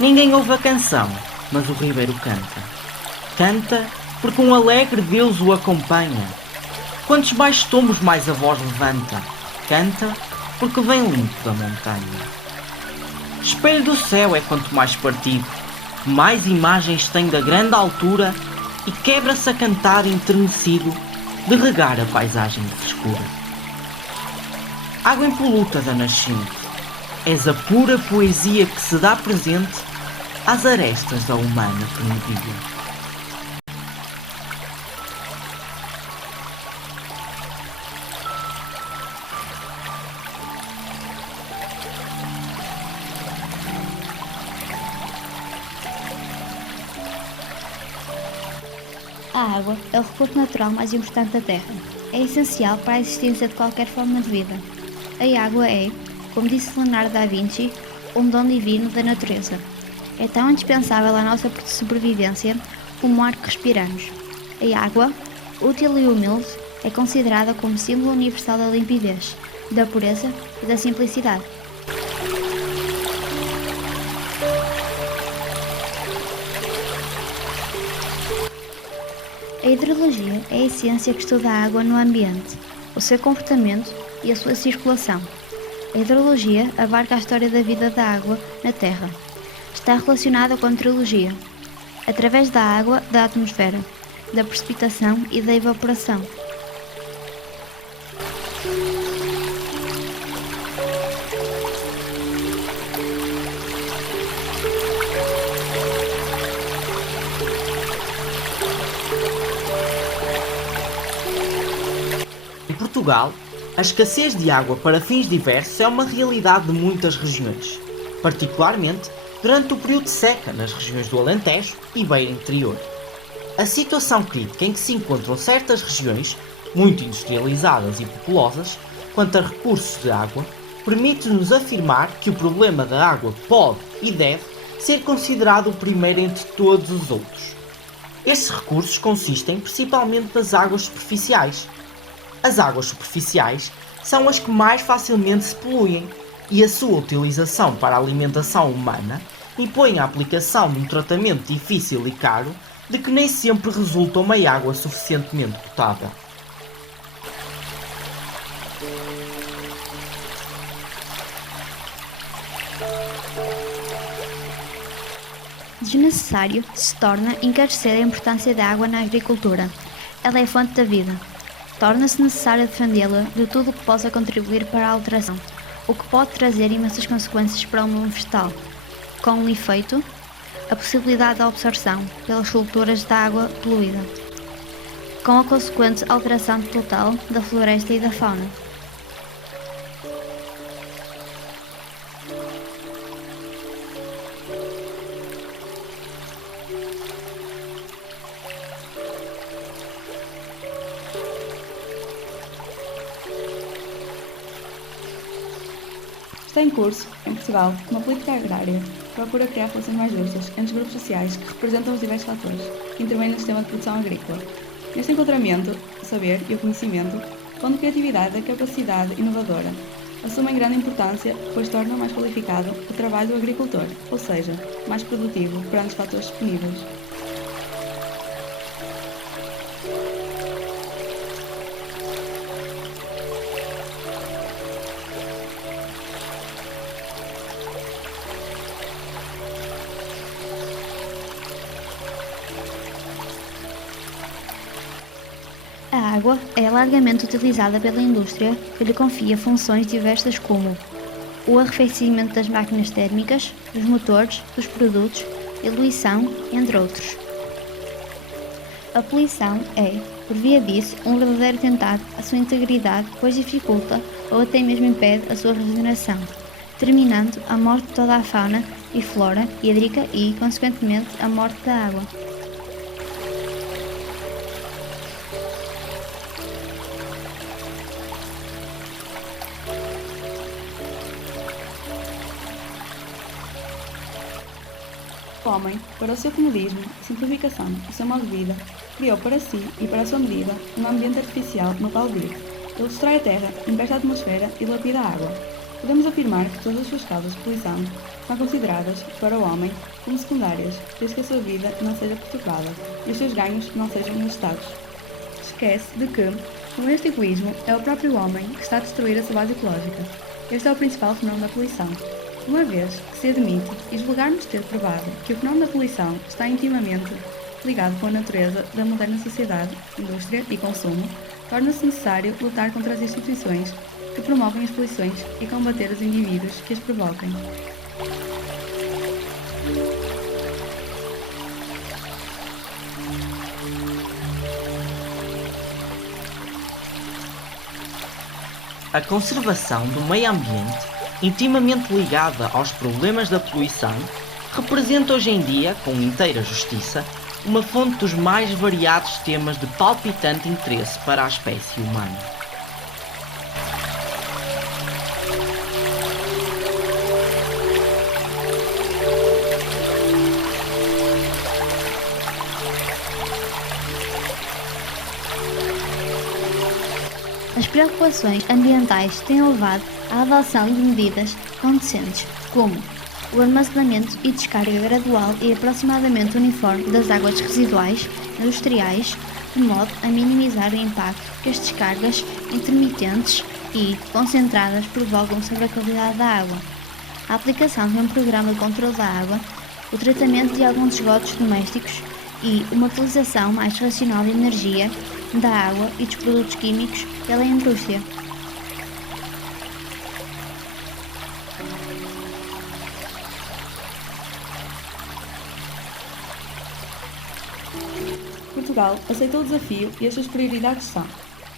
Ninguém ouve a canção, mas o ribeiro canta. Canta porque um alegre Deus o acompanha. Quantos baixos tombos mais a voz levanta? Canta porque vem limpo da montanha. Espelho do céu é quanto mais partido, mais imagens tem da grande altura e quebra-se a cantar enternecido de regar a paisagem de frescura. Água impoluta da nascente, és a pura poesia que se dá presente às arestas da humana primitiva. A água é o recurso natural mais importante da Terra. É essencial para a existência de qualquer forma de vida. A água é, como disse Leonardo da Vinci, um dom divino da natureza. É tão indispensável à nossa sobrevivência como o ar que respiramos. A água, útil e humilde, é considerada como símbolo universal da limpidez, da pureza e da simplicidade. A hidrologia é a ciência que estuda a água no ambiente, o seu comportamento e a sua circulação. A hidrologia abarca a história da vida da água na Terra. Está relacionada com a meteorologia, através da água da atmosfera, da precipitação e da evaporação. Em Portugal, a escassez de água para fins diversos é uma realidade de muitas regiões, particularmente durante o período de seca nas regiões do Alentejo e Beira Interior. A situação crítica em que se encontram certas regiões, muito industrializadas e populosas, quanto a recursos de água, permite-nos afirmar que o problema da água pode e deve ser considerado o primeiro entre todos os outros. Estes recursos consistem principalmente nas águas superficiais. As águas superficiais são as que mais facilmente se poluem e a sua utilização para a alimentação humana impõe a aplicação de um tratamento difícil e caro de que nem sempre resulta uma água suficientemente potável. Desnecessário se torna encarecer a importância da água na agricultura. Ela é a fonte da vida. Torna-se necessário defendê-la de tudo o que possa contribuir para a alteração, o que pode trazer imensas consequências para o mundo vegetal, com um efeito, a possibilidade da absorção pelas culturas da água poluída, com a consequente alteração total da floresta e da fauna. Está em curso, em Portugal, uma política agrária que procura criar relações mais justas entre os grupos sociais que representam os diversos fatores que intervêm no sistema de produção agrícola. Neste encontramento, o saber e o conhecimento, pondo a criatividade e a capacidade inovadora, assumem grande importância, pois tornam mais qualificado o trabalho do agricultor, ou seja, mais produtivo perante os fatores disponíveis. A água é largamente utilizada pela indústria, que lhe confia funções diversas como o arrefecimento das máquinas térmicas, dos motores, dos produtos, eluição, entre outros. A poluição é, por via disso, um verdadeiro atentado à sua integridade, pois dificulta ou até mesmo impede a sua regeneração, terminando a morte de toda a fauna e flora hídrica e, consequentemente, a morte da água. O homem, para o seu comodismo, simplificação e seu modo de vida, criou para si e para a sua medida um ambiente artificial no qual vive. Ele destrói a terra, investe a atmosfera e dilapida a água. Podemos afirmar que todas as suas causas de poluição são consideradas, para o homem, como secundárias, desde que a sua vida não seja perturbada e os seus ganhos não sejam molestados. Esquece de que, com este egoísmo, é o próprio homem que está a destruir a sua base ecológica. Este é o principal fenómeno da poluição. Uma vez que se admite e julgarmos ter provado que o fenómeno da poluição está intimamente ligado com a natureza da moderna sociedade, indústria e consumo, torna-se necessário lutar contra as instituições que promovem as poluições e combater os indivíduos que as provoquem. A conservação do meio ambiente, intimamente ligada aos problemas da poluição, representa hoje em dia, com inteira justiça, uma fonte dos mais variados temas de palpitante interesse para a espécie humana. As preocupações ambientais têm levado à adoção de medidas condizentes, como o armazenamento e descarga gradual e aproximadamente uniforme das águas residuais industriais, de modo a minimizar o impacto que as descargas intermitentes e concentradas provocam sobre a qualidade da água, a aplicação de um programa de controle da água, o tratamento de alguns esgotos domésticos e uma utilização mais racional de energia, da água e dos produtos químicos pela indústria. Portugal aceitou o desafio e as suas prioridades são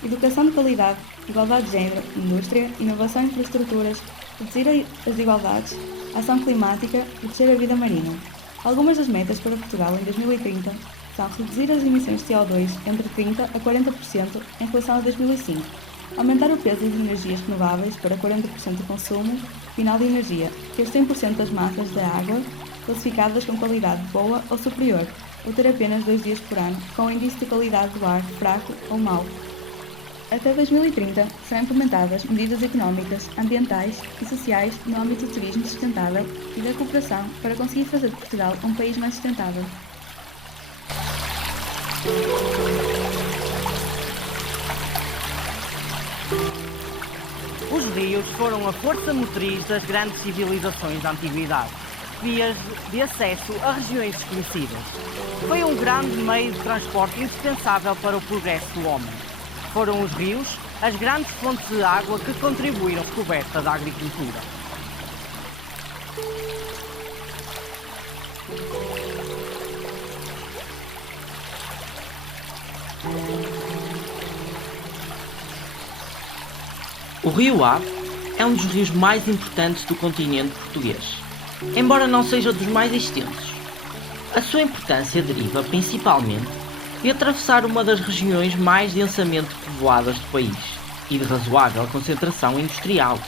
educação de qualidade, igualdade de género, indústria, inovação em infraestruturas, reduzir as desigualdades, ação climática e proteger a vida marinha. Algumas das metas para Portugal em 2030 são reduzir as emissões de CO2 entre 30% a 40% em relação a 2005, aumentar o peso das energias renováveis para 40% do consumo final de energia, ter 100% das massas da água classificadas com qualidade boa ou superior, ou ter apenas 2 dias por ano com índice de qualidade do ar fraco ou mau. Até 2030 serão implementadas medidas económicas, ambientais e sociais no âmbito do turismo sustentável e da cooperação para conseguir fazer de Portugal um país mais sustentável. Os rios foram a força motriz das grandes civilizações da antiguidade, vias de acesso a regiões desconhecidas. Foi um grande meio de transporte indispensável para o progresso do homem. Foram os rios as grandes fontes de água que contribuíram à descoberta da agricultura. O Rio Ave é um dos rios mais importantes do continente português, embora não seja dos mais extensos. A sua importância deriva principalmente de atravessar uma das regiões mais densamente povoadas do país e de razoável concentração industrial.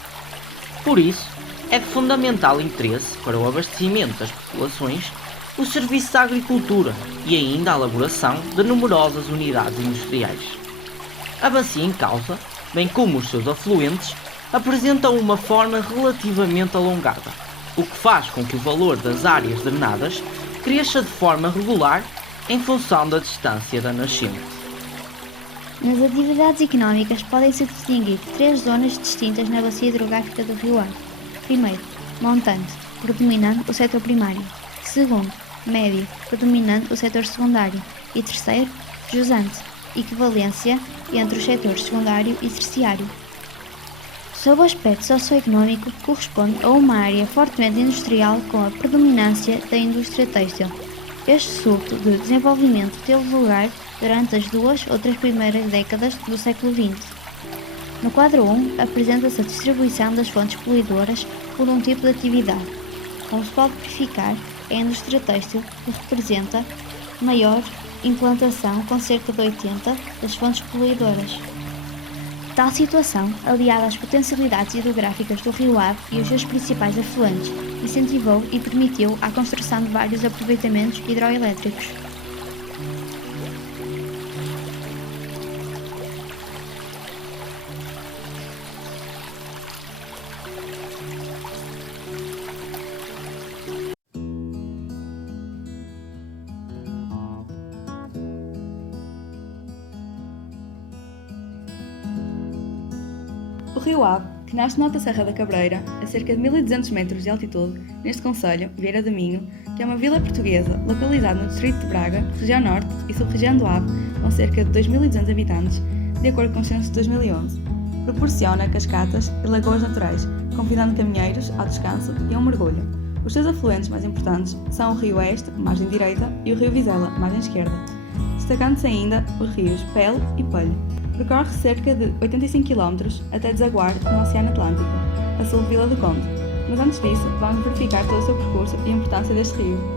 Por isso, é de fundamental interesse para o abastecimento das populações o serviço da agricultura e ainda a elaboração de numerosas unidades industriais. A bacia em causa, bem como os seus afluentes, apresentam uma forma relativamente alongada, o que faz com que o valor das áreas drenadas cresça de forma regular em função da distância da nascente. Nas atividades económicas podem-se distinguir 3 zonas distintas na bacia hidrográfica do Rio Ave. Primeiro, montante, predominando o setor primário. Segundo, médio, predominando o setor secundário. E terceiro, jusante, equivalência entre os setores secundário e terciário. Sob o aspecto socioeconómico, corresponde a uma área fortemente industrial com a predominância da indústria têxtil. Este surto de desenvolvimento teve lugar durante as 2 ou 3 primeiras décadas do século XX. No quadro 1, apresenta-se a distribuição das fontes poluidoras por um tipo de atividade. Como se pode verificar, é a indústria têxtil que representa maior implantação, com cerca de 80 das fontes poluidoras. Tal situação, aliada às potencialidades hidrográficas do Rio Ave e os seus principais afluentes, incentivou e permitiu a construção de vários aproveitamentos hidroelétricos. rio Ave, que nasce na Alta Serra da Cabreira, a cerca de 1200 metros de altitude, neste concelho, Vieira do Minho, que é uma vila portuguesa localizada no distrito de Braga, região norte e sub-região do Ave, com cerca de 2200 habitantes, de acordo com o censo de 2011. Proporciona cascatas e lagoas naturais, convidando caminheiros ao descanso e a um mergulho. Os seus afluentes mais importantes são o rio Oeste, margem direita, e o rio Vizela, margem esquerda, destacando-se ainda os rios Pelo e Pelho. Percorre cerca de 85 km até desaguar no Oceano Atlântico, a sul de Vila do Conde. Mas antes disso, vamos verificar todo o seu percurso e a importância deste rio.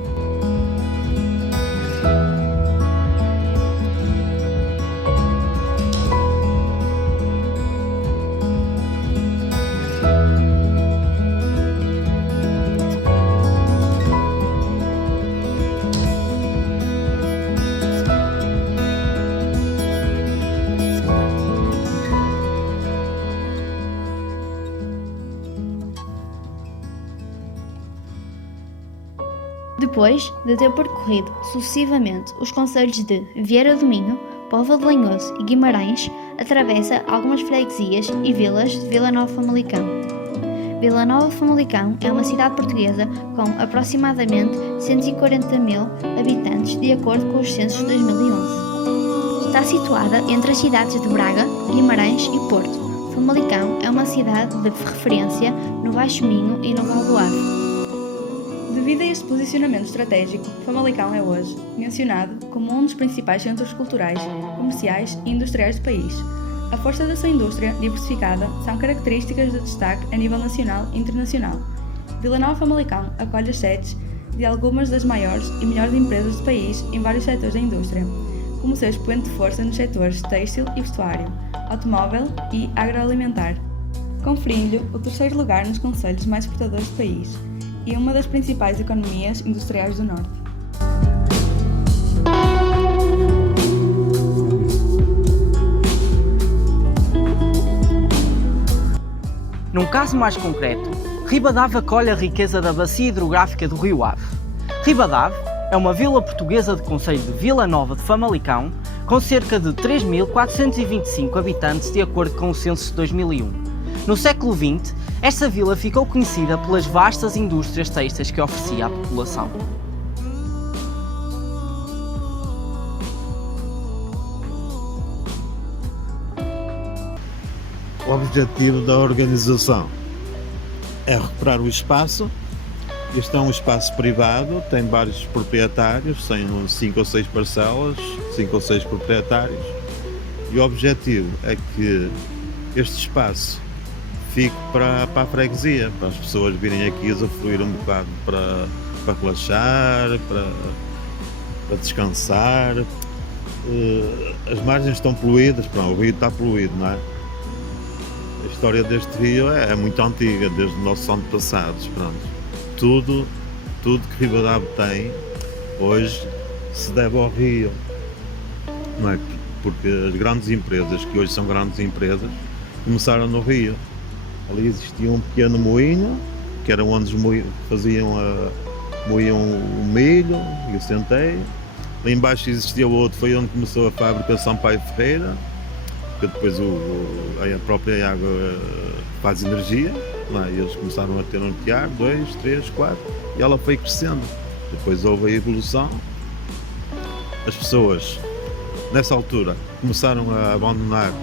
Depois de ter percorrido sucessivamente os concelhos de Vieira do Minho, Póvoa de Lanhoso e Guimarães, atravessa algumas freguesias e vilas de Vila Nova de Famalicão. Vila Nova de Famalicão é uma cidade portuguesa com aproximadamente 140.000 habitantes, de acordo com os censos de 2011. Está situada entre as cidades de Braga, Guimarães e Porto. Famalicão é uma cidade de referência no Baixo Minho e no Val do Ave. Devido a este posicionamento estratégico, Famalicão é hoje mencionado como um dos principais centros culturais, comerciais e industriais do país. A força da sua indústria diversificada são características de destaque a nível nacional e internacional. Vila Nova de Famalicão acolhe as sedes de algumas das maiores e melhores empresas do país em vários setores da indústria, como seu expoente de força nos setores têxtil e vestuário, automóvel e agroalimentar, conferindo-lhe o terceiro lugar nos concelhos mais exportadores do país e uma das principais economias industriais do Norte. Num caso mais concreto, Ribadave acolhe a riqueza da bacia hidrográfica do rio Ave. Ribadave é uma vila portuguesa de concelho de Vila Nova de Famalicão, com cerca de 3.425 habitantes, de acordo com o censo de 2001. No século XX, esta vila ficou conhecida pelas vastas indústrias têxteis que oferecia à população. O objetivo da organização é recuperar o espaço. Este é um espaço privado, tem vários proprietários, tem 5 ou 6 parcelas, 5 ou 6 proprietários, e o objetivo é que este espaço fique para a freguesia, para as pessoas virem aqui usufruir um bocado para relaxar, para descansar. As margens estão poluídas, o rio está poluído, não é? A história deste rio é muito antiga, desde os nossos antepassados. Tudo que Ribadave tem hoje se deve ao rio, não é? Porque as grandes empresas, que hoje são grandes empresas, começaram no rio. Ali existia um pequeno moinho, que era onde moíam o milho e o centeio. Lá embaixo existia outro, foi onde começou a fábrica Sampaio Ferreira, que depois a própria água faz energia, não é? E eles começaram a ter um tear, 2, 3, 4, e ela foi crescendo. Depois houve a evolução. As pessoas, nessa altura, começaram a abandonar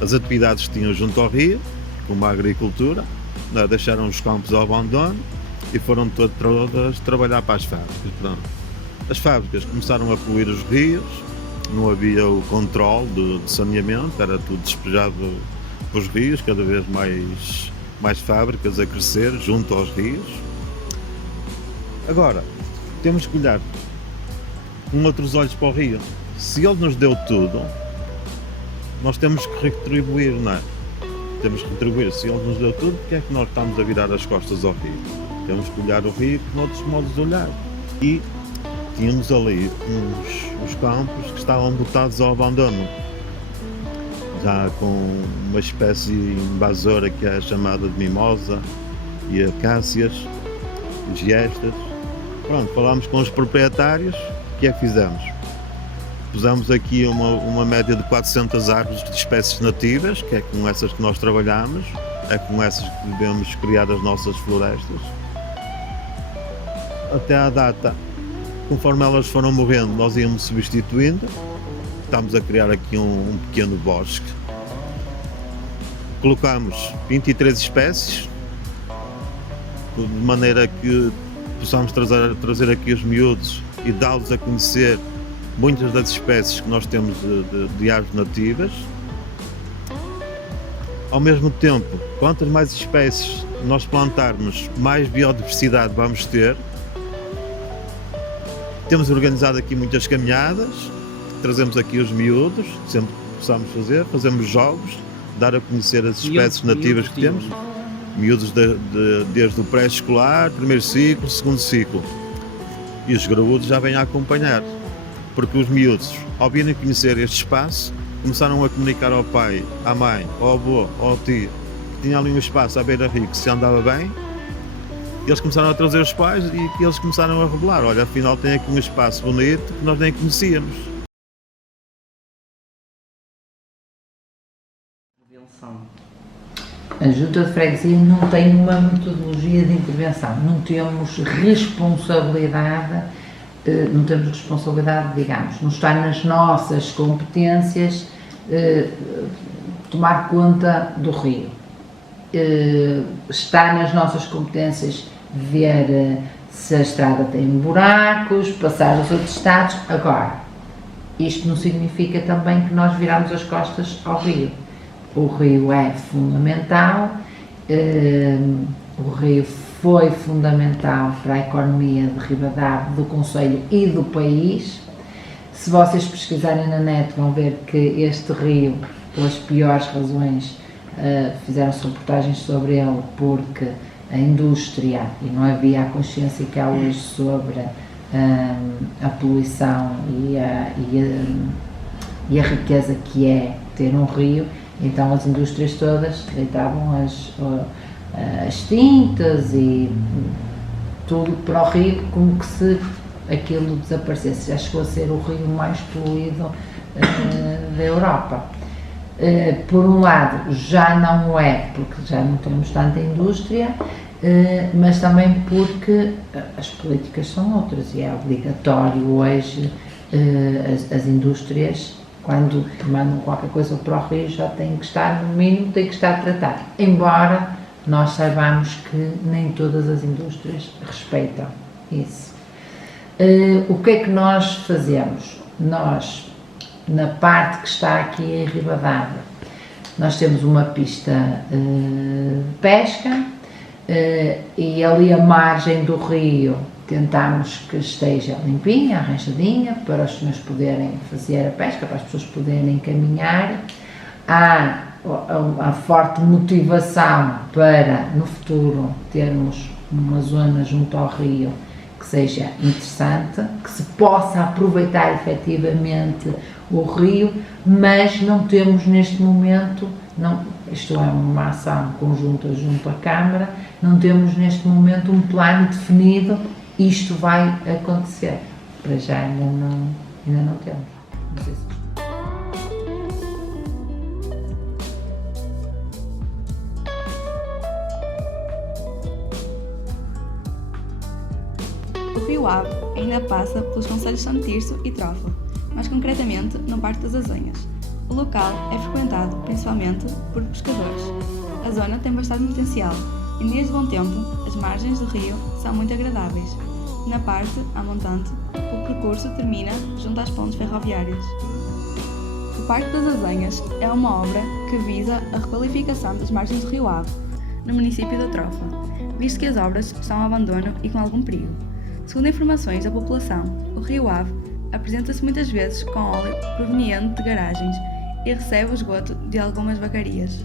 as atividades que tinham junto ao rio, como a agricultura, não é? Deixaram os campos ao abandono e foram todas trabalhar para as fábricas. As fábricas começaram a poluir os rios, não havia o controle de saneamento, era tudo despejado para os rios, cada vez mais fábricas a crescer junto aos rios. Agora, temos que olhar com outros olhos para o rio. Se ele nos deu tudo, nós temos que retribuir, não é? Temos que retribuir. Se ele nos deu tudo, porque é que nós estamos a virar as costas ao rio? Temos que olhar o rio com outros modos de olhar. E tínhamos ali uns campos que estavam botados ao abandono, já com uma espécie invasora que é chamada de mimosa e acácias, giestas. Falámos com os proprietários, o que é que fizemos? Pusemos aqui uma média de 400 árvores de espécies nativas, que é com essas que nós trabalhamos, é com essas que devemos criar as nossas florestas. Até à data, conforme elas foram morrendo, nós íamos substituindo. Estamos a criar aqui um pequeno bosque. Colocamos 23 espécies, de maneira que possamos trazer aqui os miúdos e dá-los a conhecer muitas das espécies que nós temos de árvores nativas. Ao mesmo tempo, quantas mais espécies nós plantarmos, mais biodiversidade vamos ter. Temos organizado aqui muitas caminhadas, trazemos aqui os miúdos, sempre que possamos fazer, fazemos jogos, dar a conhecer as espécies nativas que temos. Miúdos desde o pré-escolar, primeiro ciclo, segundo ciclo. E os graúdos já vêm a acompanhar, porque os miúdos, ao virem conhecer este espaço, começaram a comunicar ao pai, à mãe, ao avô, ao tio, que tinha ali um espaço à beira-rio que se andava bem. Eles começaram a trazer os pais e eles começaram a revelar, olha, afinal tem aqui um espaço bonito que nós nem conhecíamos. A Junta de Freguesia não tem uma metodologia de intervenção, não temos responsabilidade, digamos, não está nas nossas competências tomar conta do rio. Está nas nossas competências ver se a estrada tem buracos, passar os outros estados. Agora, isto não significa também que nós viramos as costas ao rio. O rio é fundamental, o rio foi fundamental para a economia de Ribadavia, do concelho e do país. Se vocês pesquisarem na net vão ver que este rio, pelas piores razões, fizeram-se reportagens sobre ele porque a indústria, e não havia a consciência que há hoje sobre a poluição e a riqueza que é ter um rio. Então as indústrias todas deitavam as tintas e tudo para o rio como que se aquilo desaparecesse. Já chegou a ser o rio mais poluído da Europa. Por um lado já não é, porque já não temos tanta indústria, mas também porque as políticas são outras e é obrigatório hoje as indústrias, quando mandam qualquer coisa para o rio, já tem que estar, no mínimo, tem que estar tratado. Embora nós saibamos que nem todas as indústrias respeitam isso. O que é que nós fazemos? Nós, na parte que está aqui em Ribadavia, nós temos uma pista de pesca e ali a margem do rio tentamos que esteja limpinha, arranjadinha, para os senhores poderem fazer a pesca, para as pessoas poderem caminhar. Há a forte motivação para, no futuro, termos uma zona junto ao rio que seja interessante, que se possa aproveitar efetivamente o rio, mas não temos neste momento, isto é uma ação conjunta junto à Câmara, não temos neste momento um plano definido. Isto vai acontecer, para já ainda não temos. Não sei se... O Rio Ave ainda passa pelos concelhos de Santo Tirso e Trófilo, mais concretamente no Parque das Azanhas. O local é frequentado principalmente por pescadores. A zona tem bastante potencial. Em dias de bom tempo, as margens do rio são muito agradáveis. Na parte a montante, o percurso termina junto às pontes ferroviárias. O Parque das Azanhas é uma obra que visa a requalificação das margens do Rio Ave, no município da Trófila, visto que as obras estão ao abandono e com algum perigo. Segundo informações da população, o Rio Ave apresenta-se muitas vezes com óleo proveniente de garagens e recebe o esgoto de algumas vacarias.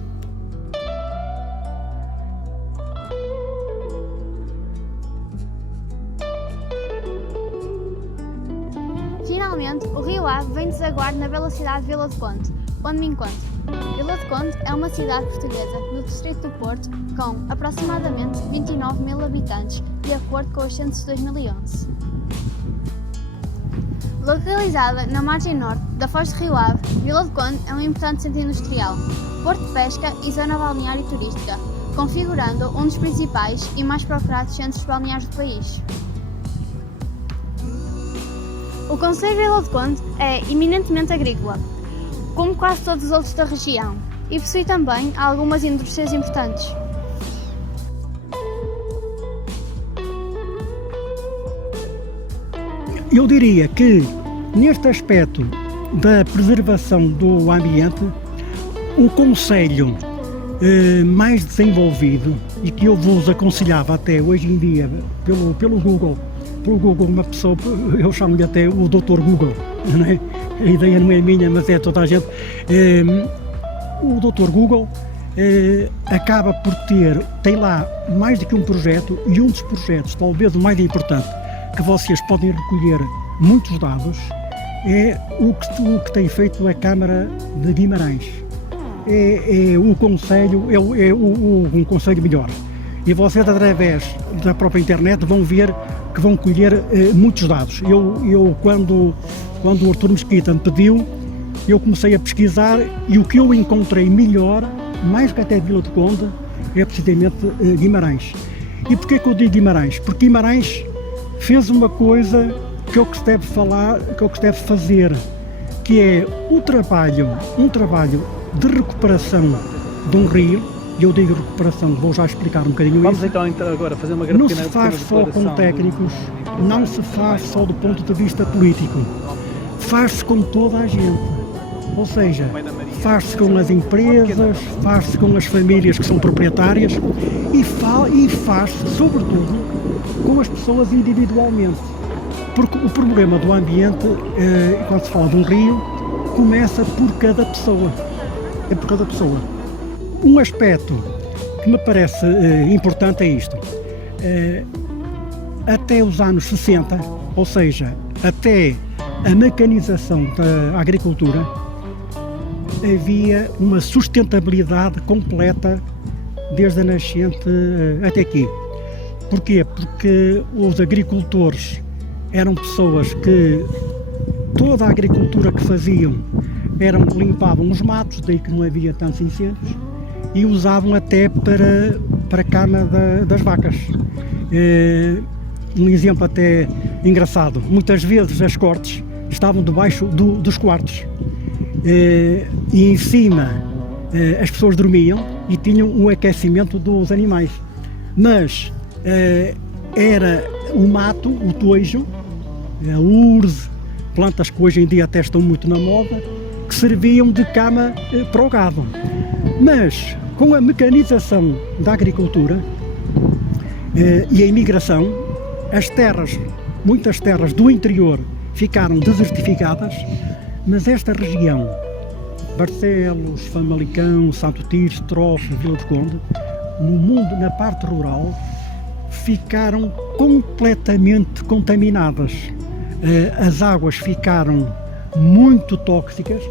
Finalmente, o Rio Ave vem desaguar na bela cidade de Vila do Conde, onde me encontro. Vila do Conde é uma cidade portuguesa no distrito do Porto com aproximadamente 29 mil habitantes, de acordo com os censos de 2011. Localizada na margem norte da Foz do Rio Ave, Vila do Conde é um importante centro industrial, porto de pesca e zona balnear e turística, configurando um dos principais e mais procurados centros balneares do país. O concelho de Vila do Conde é eminentemente agrícola, como quase todos os outros da região, e possui também algumas indústrias importantes. Eu diria que, neste aspecto da preservação do ambiente, o concelho mais desenvolvido e que eu vos aconselhava até hoje em dia pelo Google, uma pessoa, eu chamo-lhe até o Dr. Google, não é? A ideia não é minha, mas é toda a gente. O Dr. Google acaba por tem lá mais do que um projeto, e um dos projetos, talvez o mais importante, que vocês podem recolher muitos dados, é o que tem feito a Câmara de Guimarães. É o concelho, um concelho melhor. E vocês, através da própria internet, vão ver que vão colher muitos dados. Eu quando o Artur Mesquita me pediu, eu comecei a pesquisar, e o que eu encontrei melhor, mais que até Vila do Conde, é precisamente Guimarães. E porquê que eu digo Guimarães? Porque Guimarães fez uma coisa que é o que se deve falar, que é o que se deve fazer, que é um trabalho de recuperação de um rio. E eu digo recuperação, vou já explicar um bocadinho Vamos isso. então agora fazer uma Não se faz só com técnicos, não se faz só do ponto de vista político, faz-se com toda a gente. Ou seja, faz-se com as empresas, faz-se com as famílias que são proprietárias, e faz-se, sobretudo, com as pessoas individualmente. Porque o problema do ambiente, quando se fala de um rio, começa por cada pessoa. É por cada pessoa. Um aspecto que me parece importante é isto. Até os anos 60, ou seja, até a mecanização da agricultura, havia uma sustentabilidade completa desde a nascente até aqui. Porquê? Porque os agricultores eram pessoas que toda a agricultura que faziam limpavam os matos, daí que não havia tantos incêndios, e usavam até para a cama das vacas. Um exemplo até engraçado, muitas vezes as cortes estavam debaixo dos quartos, e em cima as pessoas dormiam e tinham um aquecimento dos animais, mas era o mato, o tojo, a urze, plantas que hoje em dia até estão muito na moda, que serviam de cama para o gado. Mas com a mecanização da agricultura e a imigração, muitas terras do interior ficaram desertificadas, mas esta região, Barcelos, Famalicão, Santo Tirso, Troços, Vila do Conde, na parte rural, ficaram completamente contaminadas. As águas ficaram muito tóxicas.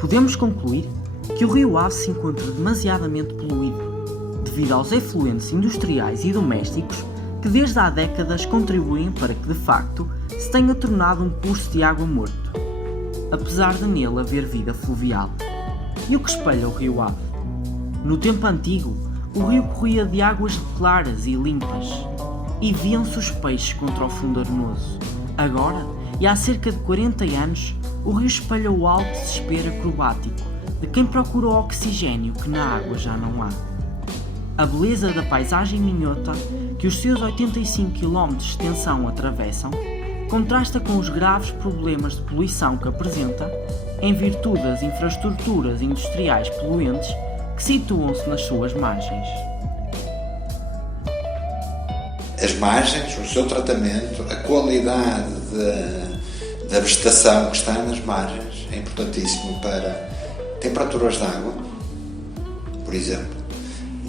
Podemos concluir que o Rio Ave se encontra demasiadamente poluído, devido aos efluentes industriais e domésticos que desde há décadas contribuem para que, de facto, se tenha tornado um curso de água morto, apesar de nele haver vida fluvial. E o que espelha o Rio Ave? No tempo antigo, o rio corria de águas claras e limpas, e viam-se os peixes contra o fundo arenoso. Agora, e há cerca de 40 anos, o rio espelha o alto desespero acrobático de quem procura o oxigênio que na água já não há. A beleza da paisagem minhota que os seus 85 km de extensão atravessam contrasta com os graves problemas de poluição que apresenta em virtude das infraestruturas industriais poluentes que situam-se nas suas margens. As margens, o seu tratamento, a qualidade da vegetação que está nas margens é importantíssimo para temperaturas de água, por exemplo.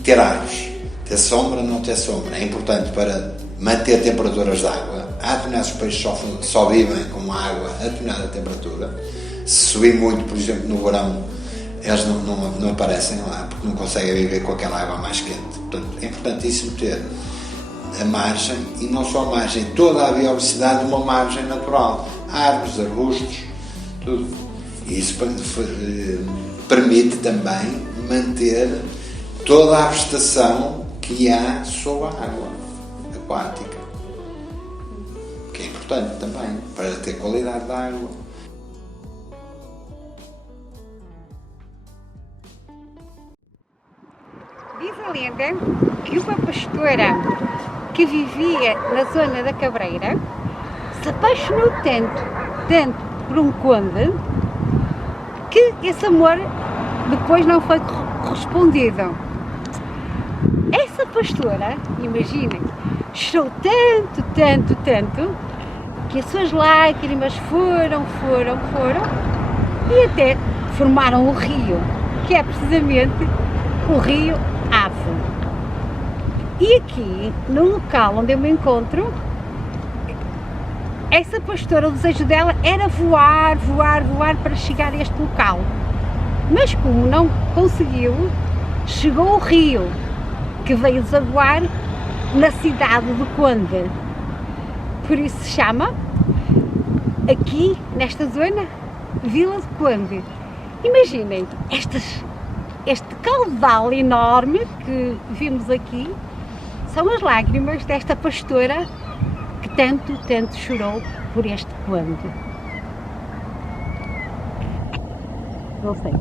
Ter árvores, ter sombra, não ter sombra, é importante para manter temperaturas de água. Há determinados peixes só vivem com água a determinada temperatura. Se subir muito, por exemplo, no verão, eles não aparecem lá, porque não conseguem viver com aquela água mais quente. Portanto, é importantíssimo ter a margem, e não só a margem, toda a biodiversidade de uma margem natural, árvores, arbustos, tudo. E isso permite também manter toda a vegetação que há sob a água aquática, que é importante também para ter qualidade da água. Diz a lenda que uma pastora que vivia na zona da Cabreira se apaixonou tanto por um conde, que esse amor depois não foi correspondido. Essa pastora, imaginem, chorou tanto, que as suas lágrimas foram e até formaram o rio, que é precisamente o rio Ave. E aqui, no local onde eu me encontro, essa pastora, o desejo dela era voar para chegar a este local. Mas como não conseguiu, chegou ao rio, que veio desaguar na cidade do Conde. Por isso se chama, aqui nesta zona, Vila do Conde. Imaginem, este caudal enorme que vimos aqui são as lágrimas desta pastora que tanto chorou por este conde. Não sei.